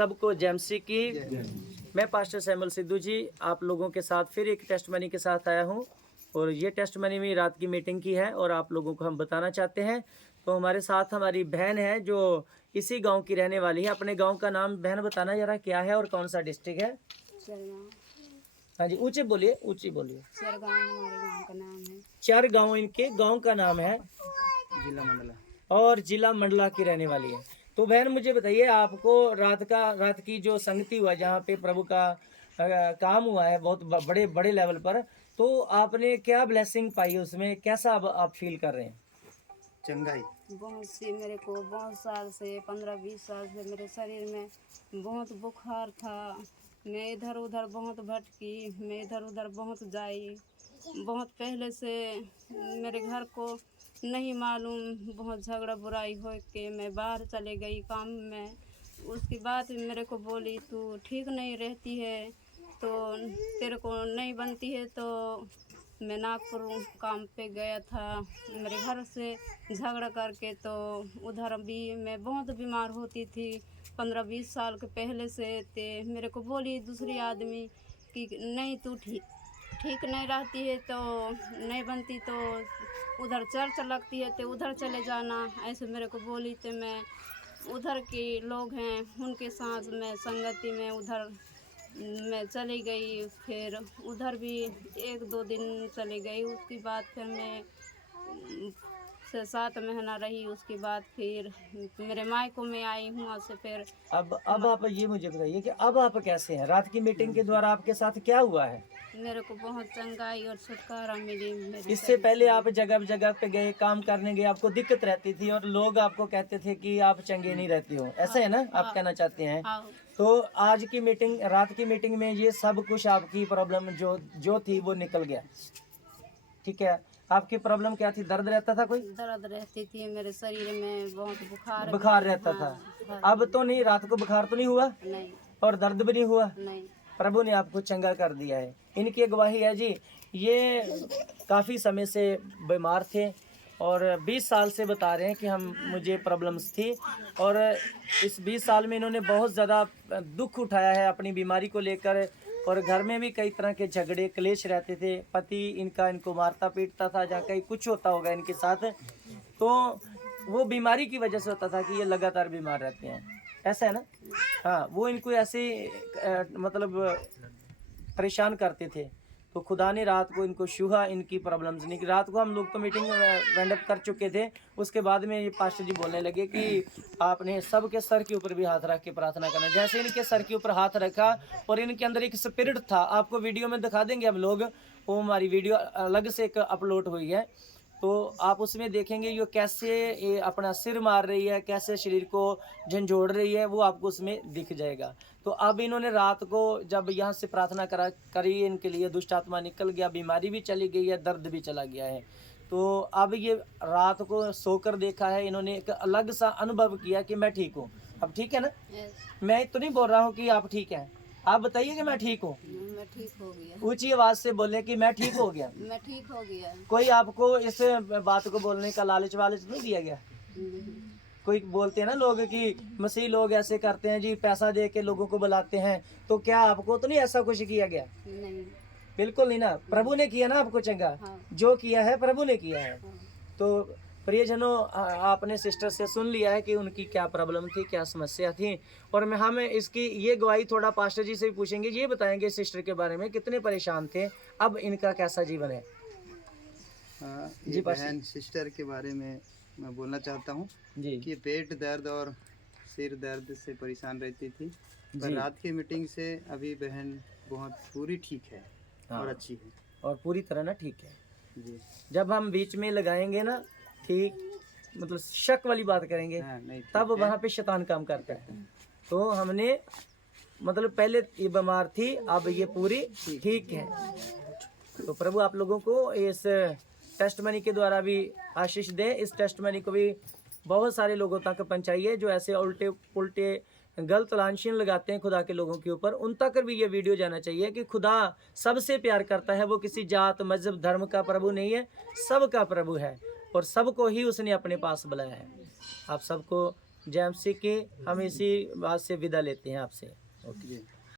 सबको जेएमसी की। मैं पास्टर सैमुअल सिद्धू जी आप लोगों के साथ फिर एक टेस्टमनी के साथ आया हूं, और ये टेस्टमनी में रात की मीटिंग की है और आप लोगों को हम बताना चाहते हैं। तो हमारे साथ हमारी बहन है जो इसी गांव की रहने वाली है। अपने गांव का नाम बहन बताना जरा क्या है और कौन सा डिस्ट्रिक्ट है? हाँ जी, ऊंचे बोलिए, ऊंची बोलिए। चरगांव हमारे गांव का नाम है। चार गांव इनके गांव का नाम है, जिला मंडला। और जिला मंडला की रहने वाली है। तो बहन मुझे बताइए, आपको रात की जो संगति हुआ जहाँ पे प्रभु का काम हुआ है बहुत बड़े बड़े लेवल पर, तो आपने क्या ब्लेसिंग पाई उसमें, कैसा आप फील कर रहे हैं? चंगाई बहुत सी मेरे को बहुत साल से 15-20 साल से मेरे शरीर में बहुत बुखार था। मैं इधर उधर बहुत भटकी, मैं इधर उधर बहुत जाई। बहुत पहले से मेरे घर को नहीं मालूम, बहुत झगड़ा बुराई हो के मैं बाहर चले गई काम में। उसके बाद मेरे को बोली तू ठीक नहीं रहती है तो तेरे को नहीं बनती है, तो मैं नागपुर काम पे गया था मेरे घर से झगड़ा करके। तो उधर भी मैं बहुत बीमार होती थी 15-20 साल के पहले से। ते मेरे को बोली दूसरी आदमी कि नहीं तू ठीक नहीं रहती है तो नहीं बनती तो उधर चर्च लगती है तो उधर चले जाना, ऐसे मेरे को बोली। तो मैं उधर के लोग हैं उनके साथ मैं संगति में उधर मैं चली गई। फिर उधर भी 1-2 दिन चली गई। उसके बाद फिर मैं 6-7 महीना रही। उसके बाद फिर मेरे मायको में आई हूँ। वहाँ से फिर अब आप ये मुझे बताइए कि अब आप कैसे हैं? रात की मीटिंग के द्वारा आपके साथ क्या हुआ है? मेरे को बहुत चंगाई और छुटकारा मिली। मेरे इससे पहले आप जगह जगह पे गए, काम करने गए, आपको दिक्कत रहती थी और लोग आपको कहते थे कि आप चंगे नहीं रहती हो, ऐसा है ना? आप कहना चाहते हैं। हाँ, तो आज की मीटिंग, रात की मीटिंग में ये सब कुछ आपकी प्रॉब्लम जो थी वो निकल गया, ठीक है? आपकी प्रॉब्लम क्या थी? दर्द रहता था कोई? दर्द रहती थी मेरे शरीर में, बहुत बुखार बुखार रहता था। हाँ, अब तो नहीं, रात को बुखार तो नहीं हुआ नहीं और दर्द भी नहीं हुआ। नहीं प्रभु ने आपको चंगा कर दिया है। इनकी गवाही है जी। ये काफ़ी समय से बीमार थे और 20 साल से बता रहे हैं कि मुझे प्रॉब्लम्स थी, और इस 20 साल में इन्होंने बहुत ज़्यादा दुख उठाया है अपनी बीमारी को लेकर, और घर में भी कई तरह के झगड़े क्लेश रहते थे। पति इनको मारता पीटता था, जहाँ कहीं कुछ होता होगा इनके साथ, तो वो बीमारी की वजह से होता था कि ये लगातार बीमार रहते हैं, ऐसा है ना? हाँ, वो इनको ऐसे मतलब परेशान करते थे। तो खुदा ने रात को इनको छुआ, इनकी प्रॉब्लम्स नहीं। रात को हम लोग तो मीटिंग वाइंड अप कर चुके थे, उसके बाद में ये पास्टर जी बोलने लगे कि आपने सबके सर के ऊपर भी हाथ रख के प्रार्थना करना। जैसे इनके सर के ऊपर हाथ रखा और इनके अंदर एक स्पिरिट था, आपको वीडियो में दिखा देंगे हम लोग, वो हमारी वीडियो अलग से एक अपलोड हुई है, तो आप उसमें देखेंगे ये कैसे ये अपना सिर मार रही है, कैसे शरीर को झंझोड़ रही है, वो आपको उसमें दिख जाएगा। तो अब इन्होंने रात को जब यहाँ से प्रार्थना करी, इनके लिए दुष्ट आत्मा निकल गया, बीमारी भी चली गई है, दर्द भी चला गया है। तो अब ये रात को सोकर देखा है, इन्होंने एक अलग सा अनुभव किया कि मैं ठीक हूँ। अब ठीक है ना? मैं तो नहीं बोल रहा हूँ कि आप ठीक हैं, आप बताइए कि मैं ठीक हूँ। मैं ठीक हो गया। ऊंची आवाज से बोले कि मैं ठीक हो गया। मैं ठीक हो गया। कोई आपको इस बात को बोलने का लालच नहीं दिया गया? कोई बोलते हैं ना लोग कि मसीह लोग ऐसे करते हैं जी, पैसा दे के लोगों को बुलाते हैं, तो क्या आपको तो नहीं ऐसा कुछ किया गया? नहीं, बिल्कुल नहीं ना। प्रभु ने किया ना आपको चंगा। हाँ। जो किया है प्रभु ने किया है। हाँ। तो प्रियजनों, आपने सिस्टर से सुन लिया है कि उनकी क्या प्रॉब्लम थी, क्या समस्या थी, और हम इसकी ये गवाही थोड़ा पास्टर जी से भी पूछेंगे। ये बताएंगे सिस्टर के बारे में, कितने परेशान थे, अब इनका कैसा जीवन है। जी, बहन सिस्टर के बारे में मैं बोलना चाहता हूँ कि पेट दर्द और सिर दर्द से परेशान रहती थी, पर रात की मीटिंग से अभी बहन बहुत पूरी ठीक है। हाँ। और अच्छी है, और पूरी तरह ना ठीक है जी। जब हम बीच में लगाएंगे ना ठीक, मतलब शक वाली बात करेंगे, हाँ, तब वहाँ पे शैतान काम करता है। तो हमने मतलब पहले ये बीमार थी, अब ये पूरी ठीक है। तो प्रभु आप लोगों को इस टेस्टमनी के द्वारा भी आशीष दे। इस टेस्टमनी को भी बहुत सारे लोगों तक पहुंचाइए जो ऐसे उल्टे पुल्टे गलत लांछन लगाते हैं खुदा के लोगों के ऊपर, उन तक भी ये वीडियो जाना चाहिए कि खुदा सबसे प्यार करता है। वो किसी जात मजहब धर्म का प्रभु नहीं है, सबका प्रभु है और सबको ही उसने अपने पास बुलाया है। आप सबको जेएमसी की। हम इसी बात से विदा लेते हैं आपसे। जी।